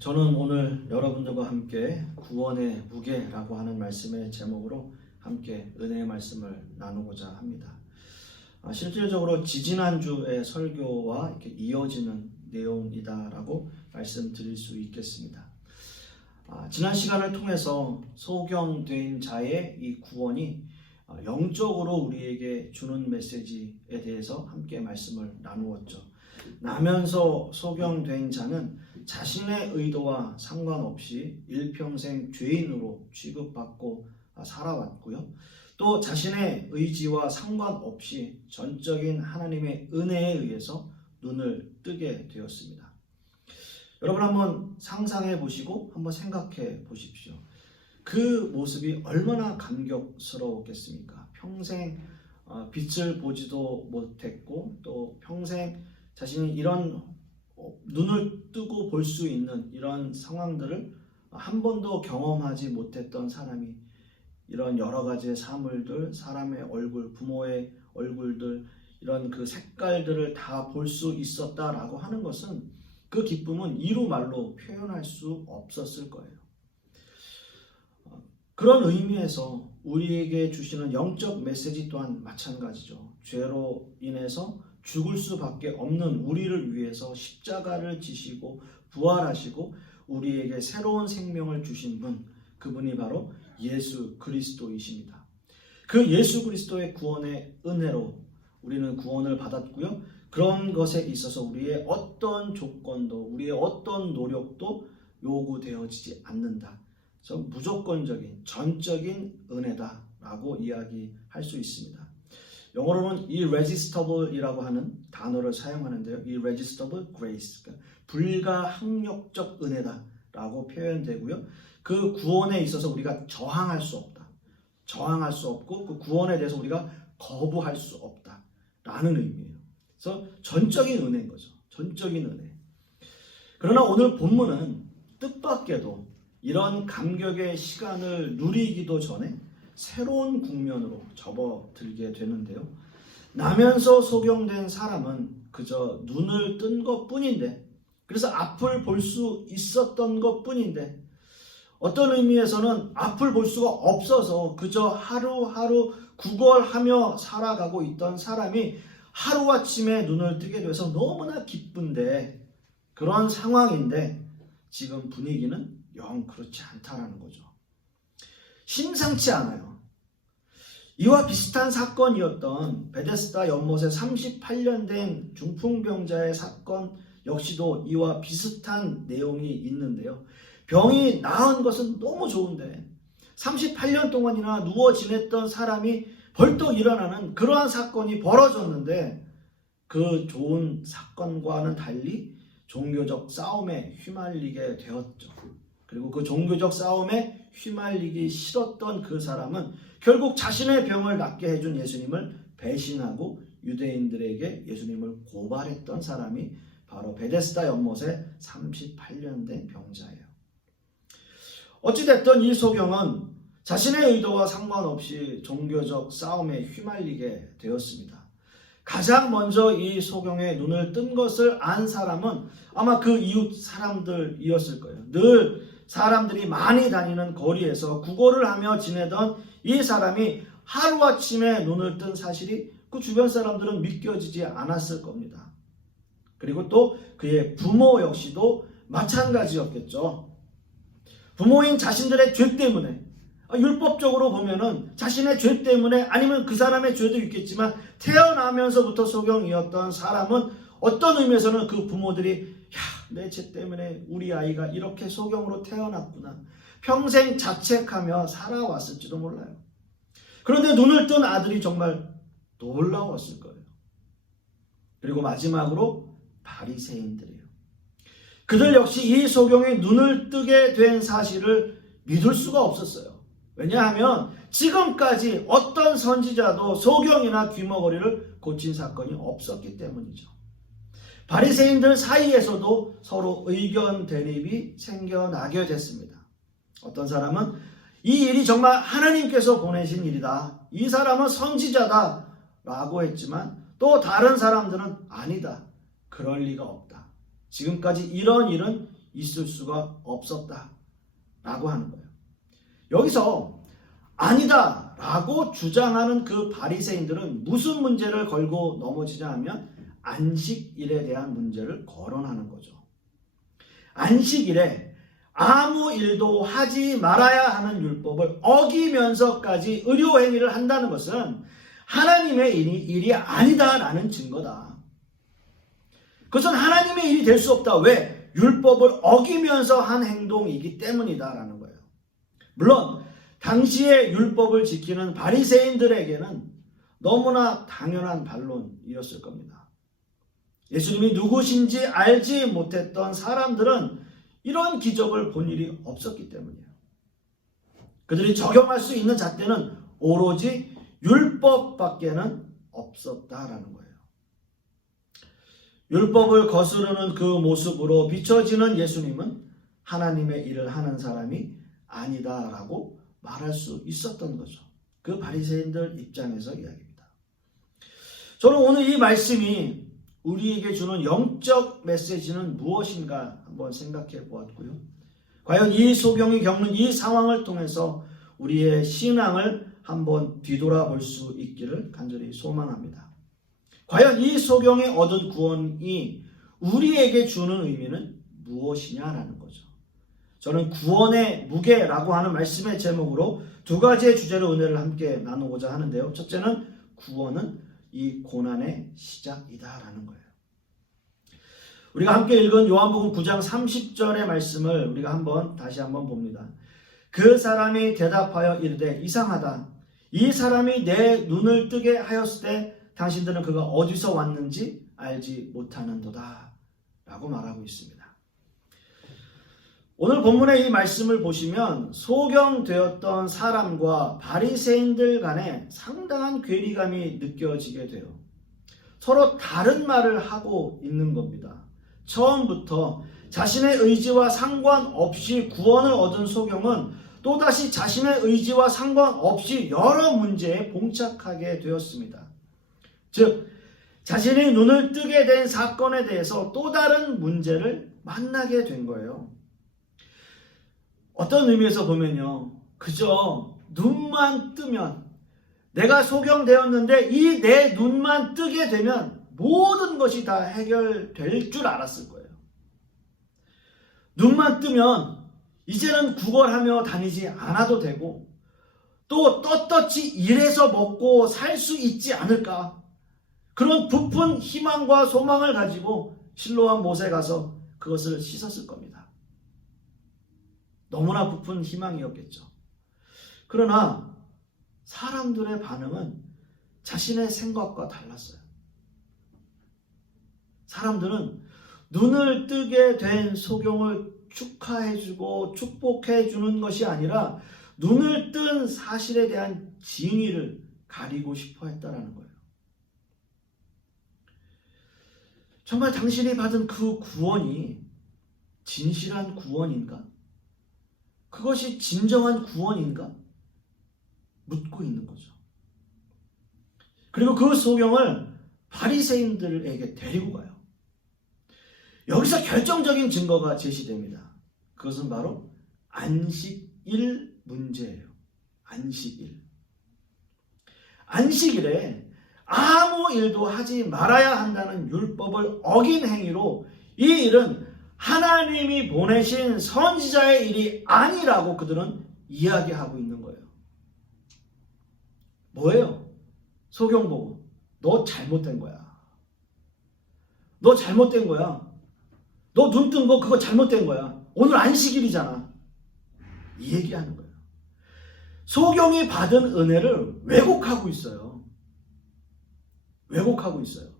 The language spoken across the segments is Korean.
저는 오늘 여러분들과 함께 구원의 무게라고 하는 말씀의 제목으로 함께 은혜의 말씀을 나누고자 합니다. 실질적으로 지지난주의 설교와 이렇게 이어지는 내용이다라고 말씀드릴 수 있겠습니다. 지난 시간을 통해서 소경된 자의 이 구원이 영적으로 우리에게 주는 메시지에 대해서 함께 말씀을 나누었죠. 나면서 소경된 자는 자신의 의도와 상관없이 일평생 죄인으로 취급받고 살아왔고요. 또 자신의 의지와 상관없이 전적인 하나님의 은혜에 의해서 눈을 뜨게 되었습니다. 여러분 한번 상상해 보시고 한번 생각해 보십시오. 그 모습이 얼마나 감격스러웠겠습니까? 평생 빛을 보지도 못했고 또 평생 자신이 이런 눈을 뜨고 볼 수 있는 이런 상황들을 한 번도 경험하지 못했던 사람이 이런 여러 가지의 사물들, 사람의 얼굴, 부모의 얼굴들, 이런 그 색깔들을 다 볼 수 있었다라고 하는 것은 그 기쁨은 이루 말로 표현할 수 없었을 거예요. 그런 의미에서 우리에게 주시는 영적 메시지 또한 마찬가지죠. 죄로 인해서 죽을 수밖에 없는 우리를 위해서 십자가를 지시고 부활하시고 우리에게 새로운 생명을 주신 분, 그분이 바로 예수 그리스도이십니다. 그 예수 그리스도의 구원의 은혜로 우리는 구원을 받았고요. 그런 것에 있어서 우리의 어떤 조건도 우리의 어떤 노력도 요구되어지지 않는다. 그래서 무조건적인 전적인 은혜다라고 이야기할 수 있습니다. 영어로는 irresistible이라고 하는 단어를 사용하는데요. irresistible grace, 그러니까 불가항력적 은혜다라고 표현되고요. 그 구원에 있어서 우리가 저항할 수 없다. 저항할 수 없고 그 구원에 대해서 우리가 거부할 수 없다라는 의미예요. 그래서 전적인 은혜인 거죠. 전적인 은혜. 그러나 오늘 본문은 뜻밖에도 이런 감격의 시간을 누리기도 전에 새로운 국면으로 접어들게 되는데요. 나면서 소경된 사람은 그저 눈을 뜬 것뿐인데, 그래서 앞을 볼 수 있었던 것뿐인데, 어떤 의미에서는 앞을 볼 수가 없어서 그저 하루하루 구걸하며 살아가고 있던 사람이 하루아침에 눈을 뜨게 돼서 너무나 기쁜데, 그런 상황인데 지금 분위기는 영 그렇지 않다라는 거죠. 심상치 않아요. 이와 비슷한 사건이었던 베데스다 연못에 38년 된 중풍병자의 사건 역시도 이와 비슷한 내용이 있는데요. 병이 나은 것은 너무 좋은데 38년 동안이나 누워 지냈던 사람이 벌떡 일어나는 그러한 사건이 벌어졌는데 그 좋은 사건과는 달리 종교적 싸움에 휘말리게 되었죠. 그리고 그 종교적 싸움에 휘말리기 싫었던 그 사람은 결국 자신의 병을 낫게 해준 예수님을 배신하고 유대인들에게 예수님을 고발했던 사람이 바로 베데스다 연못에 38년 된 병자예요. 어찌됐든 이 소경은 자신의 의도와 상관없이 종교적 싸움에 휘말리게 되었습니다. 가장 먼저 이 소경의 눈을 뜬 것을 안 사람은 아마 그 이웃 사람들이었을 거예요. 늘 사람들이 많이 다니는 거리에서 구걸을 하며 지내던 이 사람이 하루아침에 눈을 뜬 사실이 그 주변 사람들은 믿겨지지 않았을 겁니다. 그리고 또 그의 부모 역시도 마찬가지였겠죠. 부모인 자신들의 죄 때문에, 율법적으로 보면은 자신의 죄 때문에 아니면 그 사람의 죄도 있겠지만 태어나면서부터 소경이었던 사람은 어떤 의미에서는 그 부모들이 내 죄 때문에 우리 아이가 이렇게 소경으로 태어났구나. 평생 자책하며 살아왔을지도 몰라요. 그런데 눈을 뜬 아들이 정말 놀라웠을 거예요. 그리고 마지막으로 바리새인들이에요. 그들 역시 이 소경이 눈을 뜨게 된 사실을 믿을 수가 없었어요. 왜냐하면 지금까지 어떤 선지자도 소경이나 귀머거리를 고친 사건이 없었기 때문이죠. 바리새인들 사이에서도 서로 의견 대립이 생겨나게 됐습니다. 어떤 사람은 이 일이 정말 하나님께서 보내신 일이다. 이 사람은 선지자다 라고 했지만 또 다른 사람들은 아니다. 그럴 리가 없다. 지금까지 이런 일은 있을 수가 없었다라고 하는 거예요. 여기서 아니다라고 주장하는 그 바리새인들은 무슨 문제를 걸고 넘어지냐 하면 안식일에 대한 문제를 거론하는 거죠. 안식일에 아무 일도 하지 말아야 하는 율법을 어기면서까지 의료행위를 한다는 것은 하나님의 일이 아니다라는 증거다. 그것은 하나님의 일이 될 수 없다. 왜? 율법을 어기면서 한 행동이기 때문이다라는 거예요. 물론 당시의 율법을 지키는 바리새인들에게는 너무나 당연한 반론이었을 겁니다. 예수님이 누구신지 알지 못했던 사람들은 이런 기적을 본 일이 없었기 때문이에요. 그들이 적용할 수 있는 잣대는 오로지 율법밖에는 없었다라는 거예요. 율법을 거스르는 그 모습으로 비춰지는 예수님은 하나님의 일을 하는 사람이 아니다라고 말할 수 있었던 거죠. 그 바리새인들 입장에서 이야기입니다. 저는 오늘 이 말씀이 우리에게 주는 영적 메시지는 무엇인가 한번 생각해 보았고요. 과연 이 소경이 겪는 이 상황을 통해서 우리의 신앙을 한번 뒤돌아볼 수 있기를 간절히 소망합니다. 과연 이 소경이 얻은 구원이 우리에게 주는 의미는 무엇이냐라는 거죠. 저는 구원의 무게라고 하는 말씀의 제목으로 두 가지의 주제로 은혜를 함께 나누고자 하는데요. 첫째는 구원은 이 고난의 시작이다라는 거예요. 우리가 함께 읽은 요한복음 9장 30절의 말씀을 우리가 다시 한번 봅니다. 그 사람이 대답하여 이르되 이상하다. 이 사람이 내 눈을 뜨게 하였을 때 당신들은 그가 어디서 왔는지 알지 못하는도다 라고 말하고 있습니다. 오늘 본문의 이 말씀을 보시면 소경되었던 사람과 바리새인들 간에 상당한 괴리감이 느껴지게 돼요. 서로 다른 말을 하고 있는 겁니다. 처음부터 자신의 의지와 상관없이 구원을 얻은 소경은 또다시 자신의 의지와 상관없이 여러 문제에 봉착하게 되었습니다. 즉 자신이 눈을 뜨게 된 사건에 대해서 또 다른 문제를 만나게 된 거예요. 어떤 의미에서 보면요, 그저 눈만 뜨면, 내가 소경되었는데 이 내 눈만 뜨게 되면 모든 것이 다 해결될 줄 알았을 거예요. 눈만 뜨면 이제는 구걸하며 다니지 않아도 되고 또 떳떳이 일해서 먹고 살 수 있지 않을까, 그런 부푼 희망과 소망을 가지고 실로암 못에 가서 그것을 씻었을 겁니다. 너무나 부푼 희망이었겠죠. 그러나 사람들의 반응은 자신의 생각과 달랐어요. 사람들은 눈을 뜨게 된 소경을 축하해주고 축복해주는 것이 아니라 눈을 뜬 사실에 대한 진위를 가리고 싶어 했다는 거예요. 정말 당신이 받은 그 구원이 진실한 구원인가? 그것이 진정한 구원인가? 묻고 있는 거죠. 그리고 그 소경을 바리새인들에게 데리고 가요. 여기서 결정적인 증거가 제시됩니다. 그것은 바로 안식일 문제예요. 안식일. 안식일에 아무 일도 하지 말아야 한다는 율법을 어긴 행위로 이 일은 하나님이 보내신 선지자의 일이 아니라고 그들은 이야기하고 있는 거예요. 뭐예요? 소경 보고 너 잘못된 거야. 너 잘못된 거야. 너 눈 뜬 거 그거 잘못된 거야. 오늘 안식일이잖아. 이 얘기하는 거예요. 소경이 받은 은혜를 왜곡하고 있어요. 왜곡하고 있어요.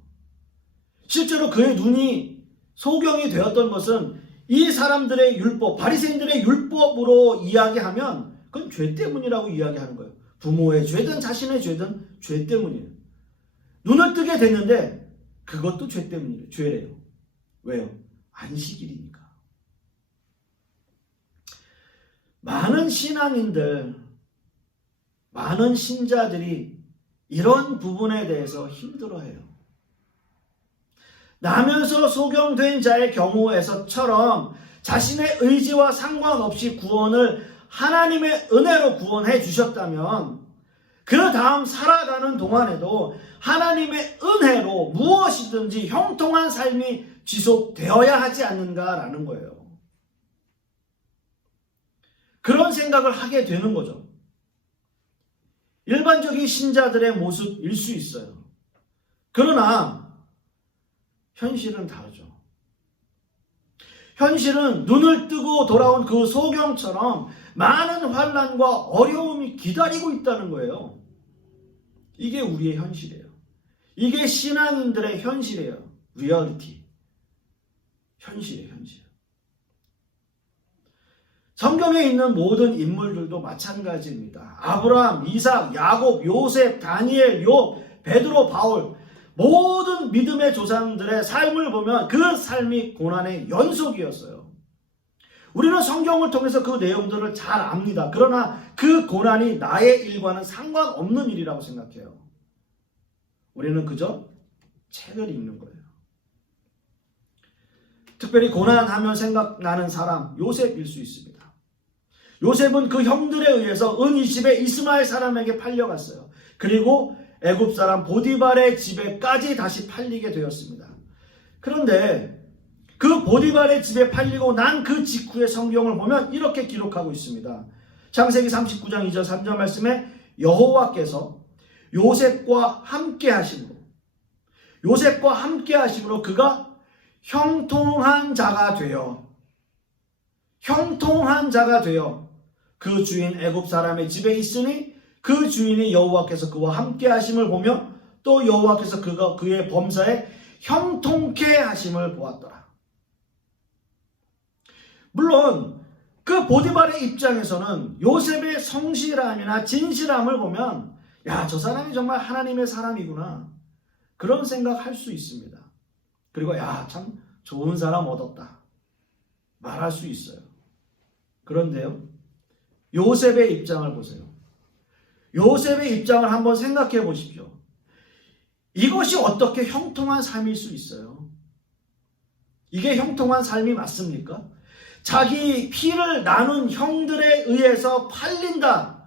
실제로 그의 눈이 소경이 되었던 것은 이 사람들의 율법, 바리새인들의 율법으로 이야기하면 그건 죄 때문이라고 이야기하는 거예요. 부모의 죄든 자신의 죄든 죄 때문이에요. 눈을 뜨게 됐는데 그것도 죄 때문이에요. 죄래요. 왜요? 안식일이니까. 많은 신앙인들, 많은 신자들이 이런 부분에 대해서 힘들어해요. 나면서 소경된 자의 경우에서처럼 자신의 의지와 상관없이 구원을 하나님의 은혜로 구원해 주셨다면 그 다음 살아가는 동안에도 하나님의 은혜로 무엇이든지 형통한 삶이 지속되어야 하지 않는가라는 거예요. 그런 생각을 하게 되는 거죠. 일반적인 신자들의 모습일 수 있어요. 그러나 현실은 다르죠. 현실은 눈을 뜨고 돌아온 그 소경처럼 많은 환난과 어려움이 기다리고 있다는 거예요. 이게 우리의 현실이에요. 이게 신앙인들의 현실이에요. 리얼리티. 현실이에요, 현실. 성경에 있는 모든 인물들도 마찬가지입니다. 아브라함, 이삭, 야곱, 요셉, 다니엘, 욥, 베드로, 바울 모든 믿음의 조상들의 삶을 보면 그 삶이 고난의 연속이었어요. 우리는 성경을 통해서 그 내용들을 잘 압니다. 그러나 그 고난이 나의 일과는 상관없는 일이라고 생각해요. 우리는 그저 책을 읽는 거예요. 특별히 고난하면 생각나는 사람 요셉일 수 있습니다. 요셉은 그 형들에 의해서 은 20의 이스마엘 사람에게 팔려갔어요. 그리고 애굽 사람 보디발의 집에까지 다시 팔리게 되었습니다. 그런데 그 보디발의 집에 팔리고 난 그 직후의 성경을 보면 이렇게 기록하고 있습니다. 창세기 39장 2절 3절 말씀에 여호와께서 요셉과 함께 하심으로 그가 형통한 자가 되어 그 주인 애굽 사람의 집에 있으니 그 주인이 여호와께서 그와 함께 하심을 보며 또 여호와께서 그의 범사에 형통케 하심을 보았더라. 물론 그 보디발의 입장에서는 요셉의 성실함이나 진실함을 보면 야, 저 사람이 정말 하나님의 사람이구나 그런 생각할 수 있습니다. 그리고 야, 참 좋은 사람 얻었다 말할 수 있어요. 그런데요, 요셉의 입장을 보세요. 요셉의 입장을 한번 생각해 보십시오. 이것이 어떻게 형통한 삶일 수 있어요? 이게 형통한 삶이 맞습니까? 자기 피를 나눈 형들에 의해서 팔렸다.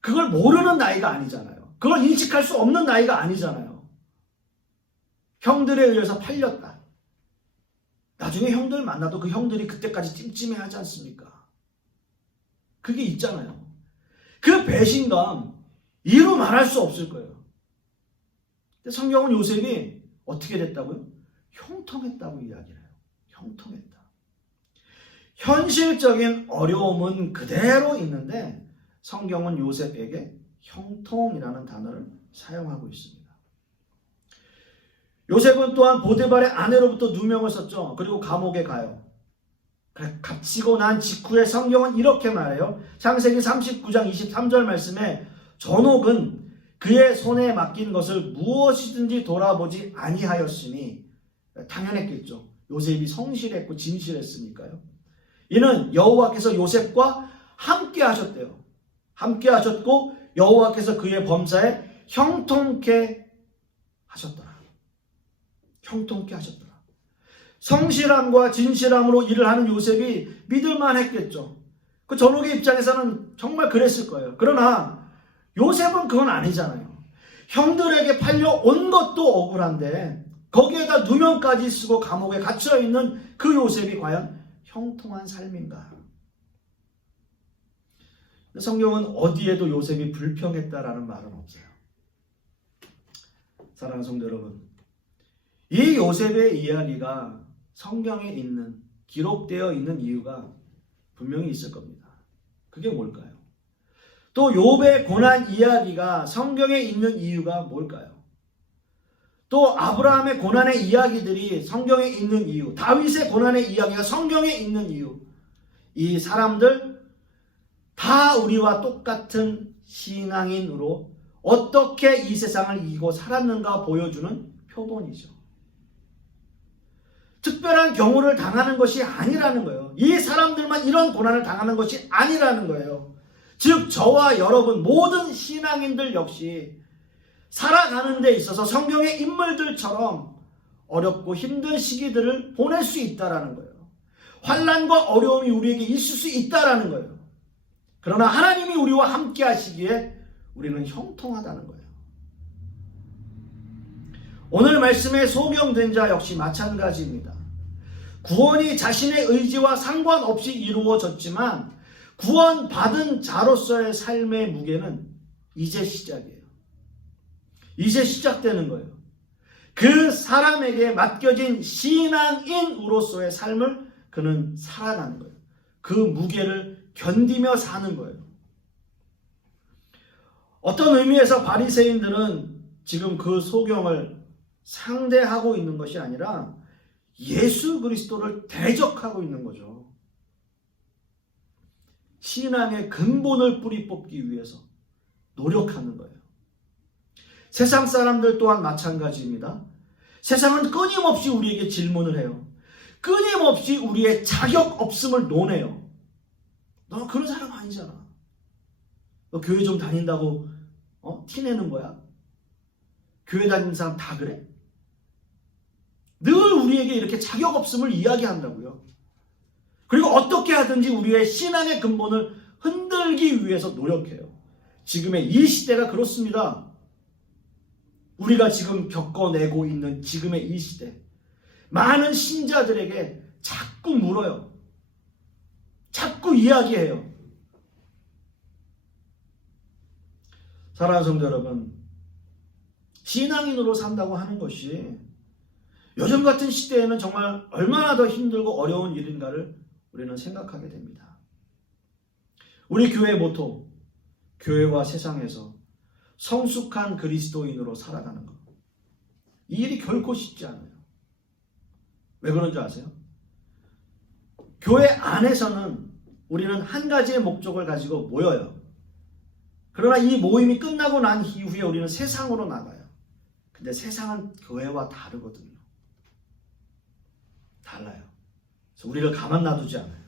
그걸 모르는 나이가 아니잖아요. 그걸 인식할 수 없는 나이가 아니잖아요. 형들에 의해서 팔렸다. 나중에 형들 만나도 그 형들이 그때까지 찜찜해하지 않습니까? 그게 있잖아요. 그 배신감 이루 말할 수 없을 거예요. 근데 성경은 요셉이 어떻게 됐다고요? 형통했다고 이야기를 해요. 형통했다. 현실적인 어려움은 그대로 있는데 성경은 요셉에게 형통이라는 단어를 사용하고 있습니다. 요셉은 또한 보디발의 아내로부터 누명을 썼죠. 그리고 감옥에 가요. 갇히고 난 직후에 성경은 이렇게 말해요. 창세기 39장 23절 말씀에 전옥은 그의 손에 맡긴 것을 무엇이든지 돌아보지 아니하였으니, 당연했겠죠. 요셉이 성실했고 진실했으니까요. 이는 여호와께서 요셉과 함께 하셨대요. 함께 하셨고 여호와께서 그의 범사에 형통케 하셨더라. 형통케 하셨더라. 성실함과 진실함으로 일을 하는 요셉이 믿을만 했겠죠. 그 전옥의 입장에서는 정말 그랬을 거예요. 그러나 요셉은 그건 아니잖아요. 형들에게 팔려온 것도 억울한데 거기에다 누명까지 쓰고 감옥에 갇혀있는 그 요셉이 과연 형통한 삶인가? 성경은 어디에도 요셉이 불평했다라는 말은 없어요. 사랑하는 성도 여러분, 이 요셉의 이야기가 성경에 있는, 기록되어 있는 이유가 분명히 있을 겁니다. 그게 뭘까요? 또 욥의 고난 이야기가 성경에 있는 이유가 뭘까요? 또 아브라함의 고난의 이야기들이 성경에 있는 이유, 다윗의 고난의 이야기가 성경에 있는 이유, 이 사람들 다 우리와 똑같은 신앙인으로 어떻게 이 세상을 이기고 살았는가 보여주는 표본이죠. 특별한 경우를 당하는 것이 아니라는 거예요. 이 사람들만 이런 고난을 당하는 것이 아니라는 거예요. 즉 저와 여러분 모든 신앙인들 역시 살아가는 데 있어서 성경의 인물들처럼 어렵고 힘든 시기들을 보낼 수 있다라는 거예요. 환난과 어려움이 우리에게 있을 수 있다라는 거예요. 그러나 하나님이 우리와 함께 하시기에 우리는 형통하다는 거예요. 오늘 말씀에 소경된 자 역시 마찬가지입니다. 구원이 자신의 의지와 상관없이 이루어졌지만 구원받은 자로서의 삶의 무게는 이제 시작이에요. 이제 시작되는 거예요. 그 사람에게 맡겨진 신앙인으로서의 삶을 그는 살아가는 거예요. 그 무게를 견디며 사는 거예요. 어떤 의미에서 바리새인들은 지금 그 소경을 상대하고 있는 것이 아니라 예수 그리스도를 대적하고 있는 거죠. 신앙의 근본을 뿌리 뽑기 위해서 노력하는 거예요. 세상 사람들 또한 마찬가지입니다. 세상은 끊임없이 우리에게 질문을 해요. 끊임없이 우리의 자격 없음을 논해요. 너 그런 사람 아니잖아. 너 교회 좀 다닌다고 티내는 거야? 교회 다니는 사람 다 그래? 늘 우리에게 이렇게 자격 없음을 이야기한다고요. 그리고 어떻게 하든지 우리의 신앙의 근본을 흔들기 위해서 노력해요. 지금의 이 시대가 그렇습니다. 우리가 지금 겪어내고 있는 지금의 이 시대, 많은 신자들에게 자꾸 물어요. 자꾸 이야기해요. 사랑하는 성도 여러분, 신앙인으로 산다고 하는 것이 요즘 같은 시대에는 정말 얼마나 더 힘들고 어려운 일인가를 우리는 생각하게 됩니다. 우리 교회의 모토, 교회와 세상에서 성숙한 그리스도인으로 살아가는 것. 이 일이 결코 쉽지 않아요. 왜 그런 줄 아세요? 교회 안에서는 우리는 한 가지의 목적을 가지고 모여요. 그러나 이 모임이 끝나고 난 이후에 우리는 세상으로 나가요. 근데 세상은 교회와 다르거든요. 달라요. 그래서 우리를 가만 놔두지 않아요.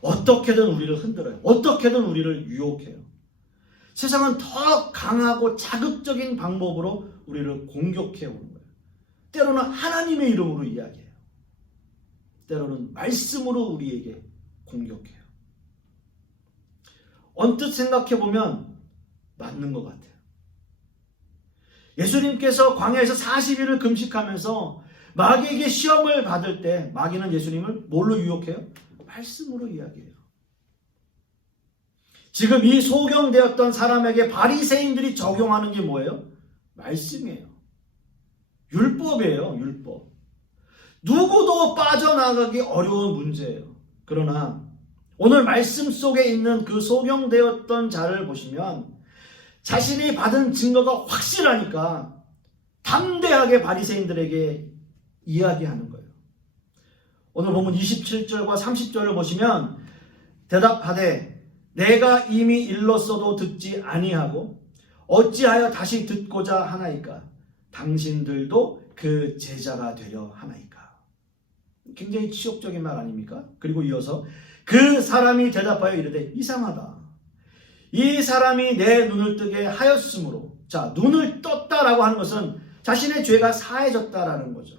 어떻게든 우리를 흔들어요. 어떻게든 우리를 유혹해요. 세상은 더 강하고 자극적인 방법으로 우리를 공격해 오는 거예요. 때로는 하나님의 이름으로 이야기해요. 때로는 말씀으로 우리에게 공격해요. 언뜻 생각해보면 맞는 것 같아요. 예수님께서 광야에서 40일을 금식하면서 마귀에게 시험을 받을 때 마귀는 예수님을 뭘로 유혹해요? 말씀으로 이야기해요. 지금 이 소경되었던 사람에게 바리새인들이 적용하는 게 뭐예요? 말씀이에요. 율법이에요. 율법. 누구도 빠져나가기 어려운 문제예요. 그러나 오늘 말씀 속에 있는 그 소경되었던 자를 보시면 자신이 받은 증거가 확실하니까 담대하게 바리새인들에게 이야기하는 거예요. 오늘 보면 27절과 30절을 보시면 대답하되 내가 이미 일렀어도 듣지 아니하고 어찌하여 다시 듣고자 하나이까? 당신들도 그 제자가 되려 하나이까? 굉장히 치욕적인 말 아닙니까? 그리고 이어서 그 사람이 대답하여 이르되 이상하다. 이 사람이 내 눈을 뜨게 하였으므로, 자, 눈을 떴다라고 하는 것은 자신의 죄가 사해졌다라는 거죠.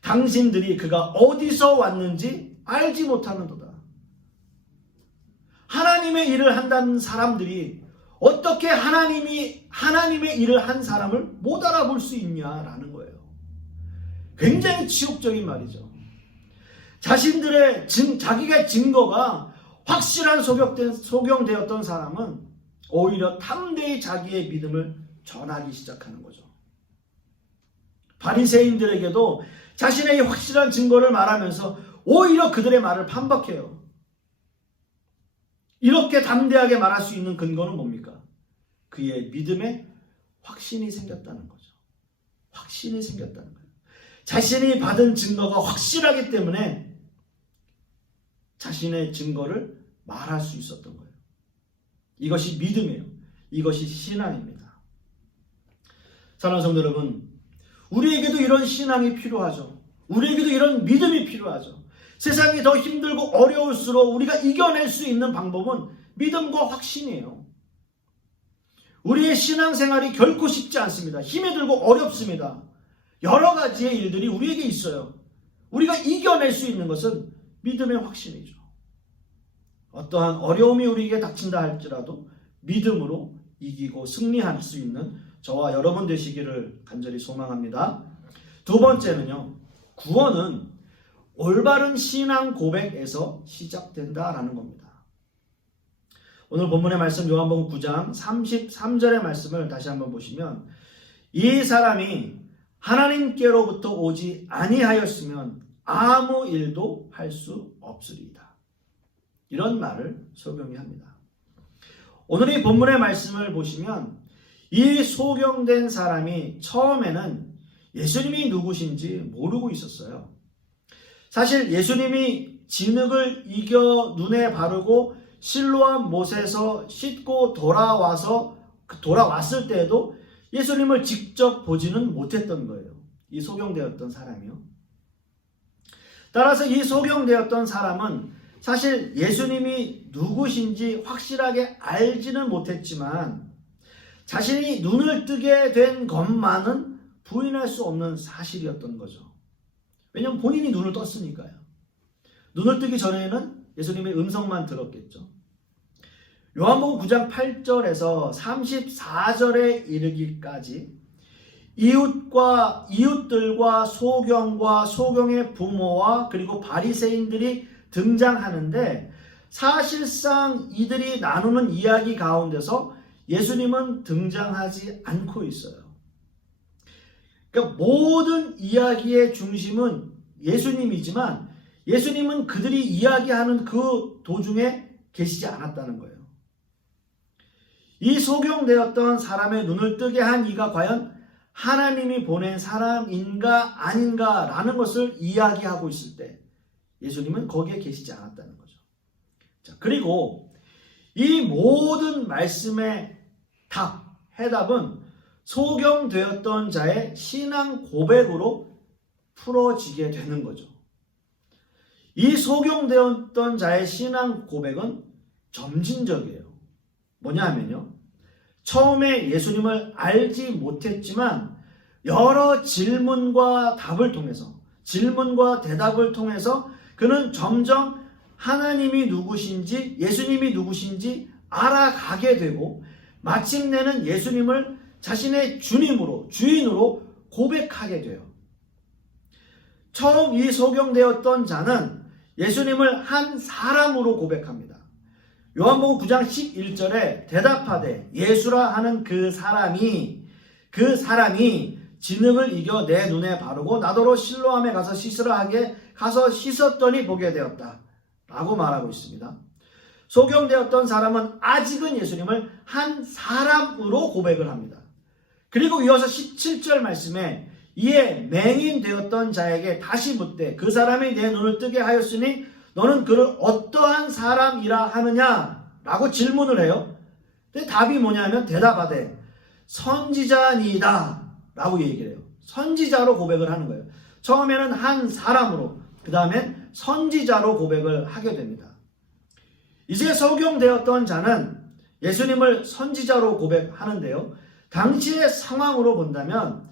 당신들이 그가 어디서 왔는지 알지 못하는도다. 하나님의 일을 한다는 사람들이 어떻게 하나님의 일을 한 사람을 못 알아볼 수 있냐라는 거예요. 굉장히 치욕적인 말이죠. 자기가 증거가 확실한 소경되었던 사람은 오히려 탐대히 자기의 믿음을 전하기 시작하는 거죠. 바리새인들에게도 자신의 확실한 증거를 말하면서 오히려 그들의 말을 반박해요. 이렇게 담대하게 말할 수 있는 근거는 뭡니까? 그의 믿음에 확신이 생겼다는 거죠. 확신이 생겼다는 거예요. 자신이 받은 증거가 확실하기 때문에 자신의 증거를 말할 수 있었던 거예요. 이것이 믿음이에요. 이것이 신앙입니다. 사랑하는 성도 여러분, 우리에게도 이런 신앙이 필요하죠. 우리에게도 이런 믿음이 필요하죠. 세상이 더 힘들고 어려울수록 우리가 이겨낼 수 있는 방법은 믿음과 확신이에요. 우리의 신앙생활이 결코 쉽지 않습니다. 힘이 들고 어렵습니다. 여러 가지의 일들이 우리에게 있어요. 우리가 이겨낼 수 있는 것은 믿음의 확신이죠. 어떠한 어려움이 우리에게 닥친다 할지라도 믿음으로 이기고 승리할 수 있는 저와 여러분 되시기를 간절히 소망합니다. 두 번째는요, 구원은 올바른 신앙 고백에서 시작된다라는 겁니다. 오늘 본문의 말씀 요한복음 9장 33절의 말씀을 다시 한번 보시면, 이 사람이 하나님께로부터 오지 아니하였으면 아무 일도 할 수 없으리이다. 이런 말을 소경이 합니다. 오늘 이 본문의 말씀을 보시면 이 소경된 사람이 처음에는 예수님이 누구신지 모르고 있었어요. 사실 예수님이 진흙을 이겨 눈에 바르고 실로암 못에서 씻고 돌아왔을 때에도 예수님을 직접 보지는 못했던 거예요. 이 소경되었던 사람이요. 따라서 이 소경되었던 사람은 사실 예수님이 누구신지 확실하게 알지는 못했지만 자신이 눈을 뜨게 된 것만은 부인할 수 없는 사실이었던 거죠. 왜냐하면 본인이 눈을 떴으니까요. 눈을 뜨기 전에는 예수님의 음성만 들었겠죠. 요한복음 9장 8절에서 34절에 이르기까지 이웃들과 소경과 소경의 부모와 그리고 바리새인들이 등장하는데, 사실상 이들이 나누는 이야기 가운데서 예수님은 등장하지 않고 있어요. 그러니까 모든 이야기의 중심은 예수님이지만 예수님은 그들이 이야기하는 그 도중에 계시지 않았다는 거예요. 이 소경되었던 사람의 눈을 뜨게 한 이가 과연 하나님이 보낸 사람인가 아닌가라는 것을 이야기하고 있을 때 예수님은 거기에 계시지 않았다는 거죠. 자, 그리고 이 모든 말씀의 해답은 소경되었던 자의 신앙 고백으로 풀어지게 되는 거죠. 이 소경되었던 자의 신앙 고백은 점진적이에요. 뭐냐 하면요, 처음에 예수님을 알지 못했지만 여러 질문과 대답을 통해서 그는 점점 하나님이 누구신지 예수님이 누구신지 알아가게 되고 마침내는 예수님을 자신의 주인으로 고백하게 돼요. 처음 이 소경되었던 자는 예수님을 한 사람으로 고백합니다. 요한복음 9장 11절에 대답하되 예수라 하는 그 사람이 진흙을 이겨 내 눈에 바르고 나더러 실로암에 가서 씻으라 하게 가서 씻었더니 보게 되었다 라고 말하고 있습니다. 소경되었던 사람은 아직은 예수님을 한 사람으로 고백을 합니다. 그리고 이어서 17절 말씀에 이에 맹인되었던 자에게 다시 묻되 그 사람이 내 눈을 뜨게 하였으니 너는 그를 어떠한 사람이라 하느냐 라고 질문을 해요. 근데 답이 뭐냐면 대답하되 선지자니이다 라고 얘기를 해요. 선지자로 고백을 하는 거예요. 처음에는 한 사람으로, 그 다음엔 선지자로 고백을 하게 됩니다. 이제 소경되었던 자는 예수님을 선지자로 고백하는데요, 당시의 상황으로 본다면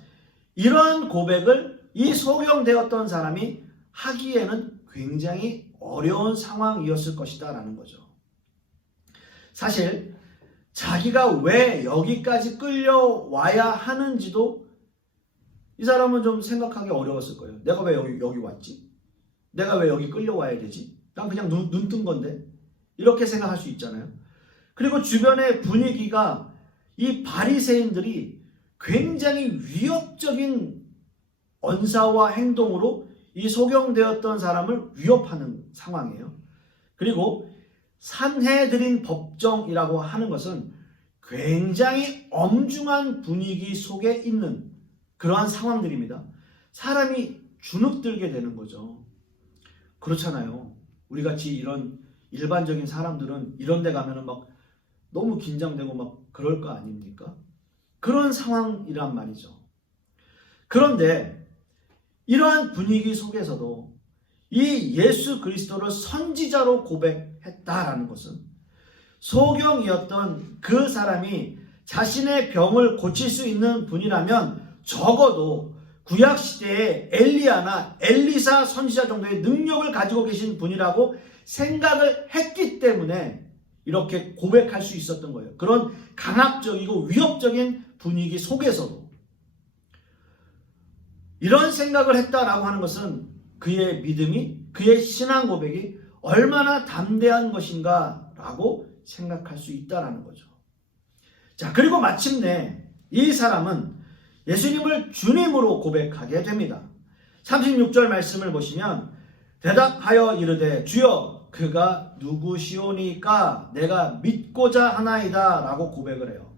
이러한 고백을 이 소경되었던 사람이 하기에는 굉장히 어려운 상황이었을 것이다 라는 거죠. 사실 자기가 왜 여기까지 끌려와야 하는지도 이 사람은 좀 생각하기 어려웠을 거예요. 내가 왜 여기 왔지? 내가 왜 여기 끌려와야 되지? 난 그냥 눈 뜬 건데. 이렇게 생각할 수 있잖아요. 그리고 주변의 분위기가 이 바리새인들이 굉장히 위협적인 언사와 행동으로 이 소경되었던 사람을 위협하는 상황이에요. 그리고 산헤드린 법정이라고 하는 것은 굉장히 엄중한 분위기 속에 있는 그러한 상황들입니다. 사람이 주눅들게 되는 거죠. 그렇잖아요. 우리 같이 이런 일반적인 사람들은 이런 데 가면은 막 너무 긴장되고 막 그럴 거 아닙니까? 그런 상황이란 말이죠. 그런데 이러한 분위기 속에서도 이 예수 그리스도를 선지자로 고백했다라는 것은 소경이었던 그 사람이 자신의 병을 고칠 수 있는 분이라면 적어도 구약 시대에 엘리야나 엘리사 선지자 정도의 능력을 가지고 계신 분이라고 생각을 했기 때문에 이렇게 고백할 수 있었던 거예요. 그런 강압적이고 위협적인 분위기 속에서도 이런 생각을 했다라고 하는 것은 그의 믿음이, 그의 신앙 고백이 얼마나 담대한 것인가 라고 생각할 수 있다라는 거죠. 자, 그리고 마침내 이 사람은 예수님을 주님으로 고백하게 됩니다. 36절 말씀을 보시면 대답하여 이르되 주여 그가 누구시오니까 내가 믿고자 하나이다 라고 고백을 해요.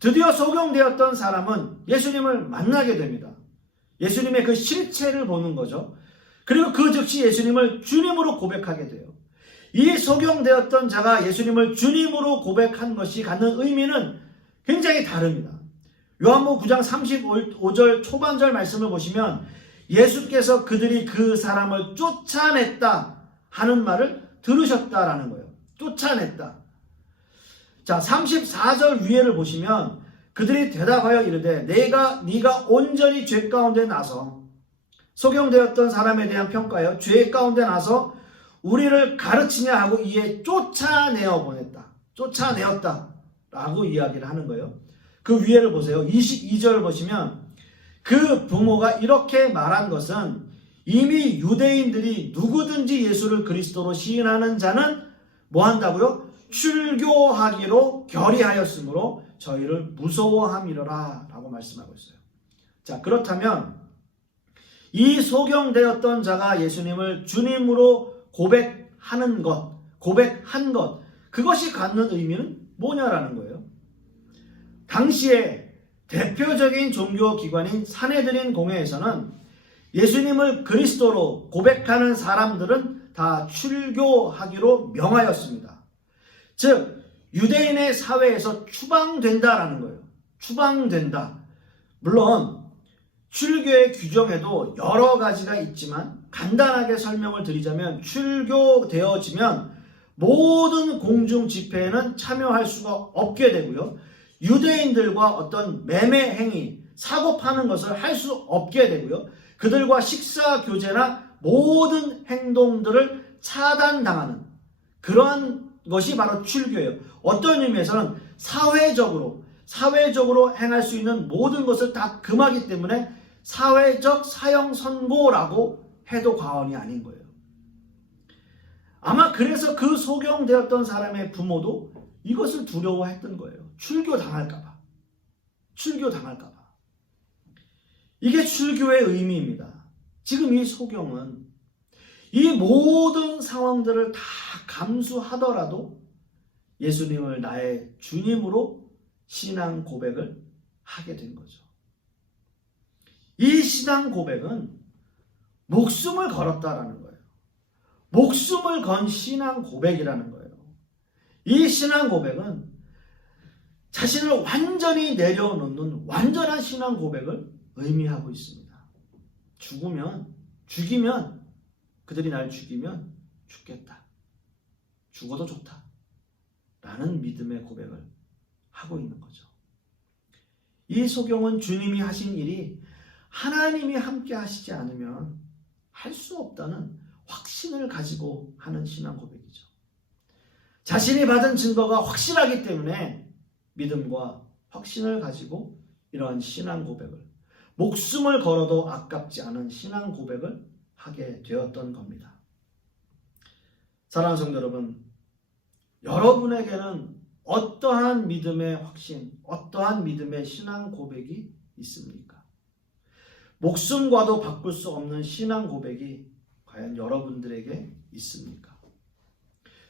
드디어 소경되었던 사람은 예수님을 만나게 됩니다. 예수님의 그 실체를 보는 거죠. 그리고 그 즉시 예수님을 주님으로 고백하게 돼요. 이 소경되었던 자가 예수님을 주님으로 고백한 것이 갖는 의미는 굉장히 다릅니다. 요한복음 9장 35절 초반절 말씀을 보시면 예수께서 그들이 그 사람을 쫓아냈다 하는 말을 들으셨다라는 거예요. 쫓아냈다. 자, 34절 위에를 보시면 그들이 대답하여 이르되 네가 온전히 죄 가운데 나서 소경되었던 사람에 대한 평가여 죄 가운데 나서 우리를 가르치냐 하고 이에 쫓아내어 보냈다. 쫓아내었다 라고 이야기를 하는 거예요. 그 위에를 보세요. 22절 보시면 그 부모가 이렇게 말한 것은 이미 유대인들이 누구든지 예수를 그리스도로 시인하는 자는 뭐 한다고요? 출교하기로 결의하였으므로 저희를 무서워함이로라 라고 말씀하고 있어요. 자, 그렇다면 이 소경되었던 자가 예수님을 주님으로 고백한 것, 그것이 갖는 의미는 뭐냐라는 거예요. 당시에 대표적인 종교기관인 산헤드린 공회에서는 예수님을 그리스도로 고백하는 사람들은 다 출교하기로 명하였습니다. 즉 유대인의 사회에서 추방된다라는 거예요. 추방된다. 물론 출교의 규정에도 여러 가지가 있지만 간단하게 설명을 드리자면 출교되어지면 모든 공중 집회에는 참여할 수가 없게 되고요. 유대인들과 어떤 매매 행위, 사고 파는 것을 할 수 없게 되고요. 그들과 식사 교제나 모든 행동들을 차단당하는 그러한 것이 바로 출교예요. 어떤 의미에서는 사회적으로 행할 수 있는 모든 것을 다 금하기 때문에 사회적 사형 선고라고 해도 과언이 아닌 거예요. 아마 그래서 그 소경되었던 사람의 부모도 이것을 두려워했던 거예요. 출교당할까봐. 이게 출교의 의미입니다. 지금 이 소경은 이 모든 상황들을 다 감수하더라도 예수님을 나의 주님으로 신앙 고백을 하게 된 거죠. 이 신앙 고백은 목숨을 걸었다라는 거예요. 목숨을 건 신앙 고백이라는 거예요. 이 신앙 고백은 자신을 완전히 내려놓는 완전한 신앙 고백을 의미하고 있습니다. 죽이면 그들이 날 죽이면 죽겠다. 죽어도 좋다. 라는 믿음의 고백을 하고 있는 거죠. 이 소경은 주님이 하신 일이 하나님이 함께 하시지 않으면 할 수 없다는 확신을 가지고 하는 신앙 고백이죠. 자신이 받은 증거가 확실하기 때문에 믿음과 확신을 가지고 이러한 신앙 고백을, 목숨을 걸어도 아깝지 않은 신앙 고백을 하게 되었던 겁니다. 사랑하는 성도 여러분, 여러분에게는 어떠한 믿음의 확신, 어떠한 믿음의 신앙 고백이 있습니까? 목숨과도 바꿀 수 없는 신앙 고백이 과연 여러분들에게 있습니까?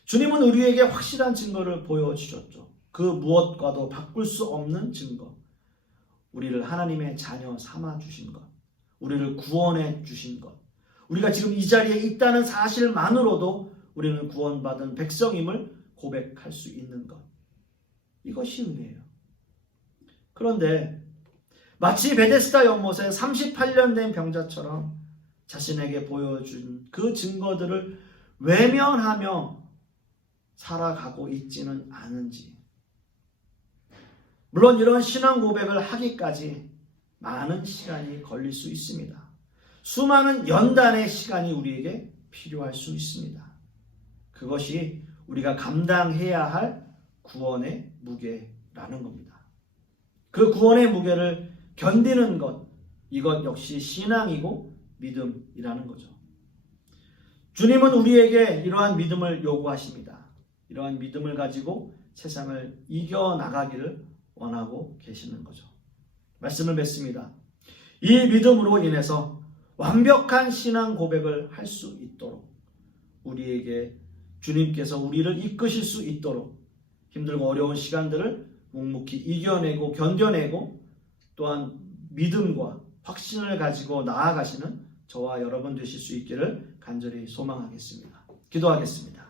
주님은 우리에게 확실한 증거를 보여주셨죠. 그 무엇과도 바꿀 수 없는 증거. 우리를 하나님의 자녀 삼아 주신 것. 우리를 구원해 주신 것. 우리가 지금 이 자리에 있다는 사실만으로도 우리는 구원받은 백성임을 고백할 수 있는 것. 이것이 은혜예요. 그런데 마치 베데스다 연못에 38년 된 병자처럼 자신에게 보여준 그 증거들을 외면하며 살아가고 있지는 않은지. 물론 이런 신앙 고백을 하기까지 많은 시간이 걸릴 수 있습니다. 수많은 연단의 시간이 우리에게 필요할 수 있습니다. 그것이 우리가 감당해야 할 구원의 무게라는 겁니다. 그 구원의 무게를 견디는 것, 이것 역시 신앙이고 믿음이라는 거죠. 주님은 우리에게 이러한 믿음을 요구하십니다. 이러한 믿음을 가지고 세상을 이겨나가기를 원하고 계시는 거죠. 말씀을 맺습니다. 이 믿음으로 인해서 완벽한 신앙 고백을 할 수 있도록 우리에게 주님께서 우리를 이끄실 수 있도록 힘들고 어려운 시간들을 묵묵히 이겨내고 견뎌내고 또한 믿음과 확신을 가지고 나아가시는 저와 여러분 되실 수 있기를 간절히 소망하겠습니다. 기도하겠습니다.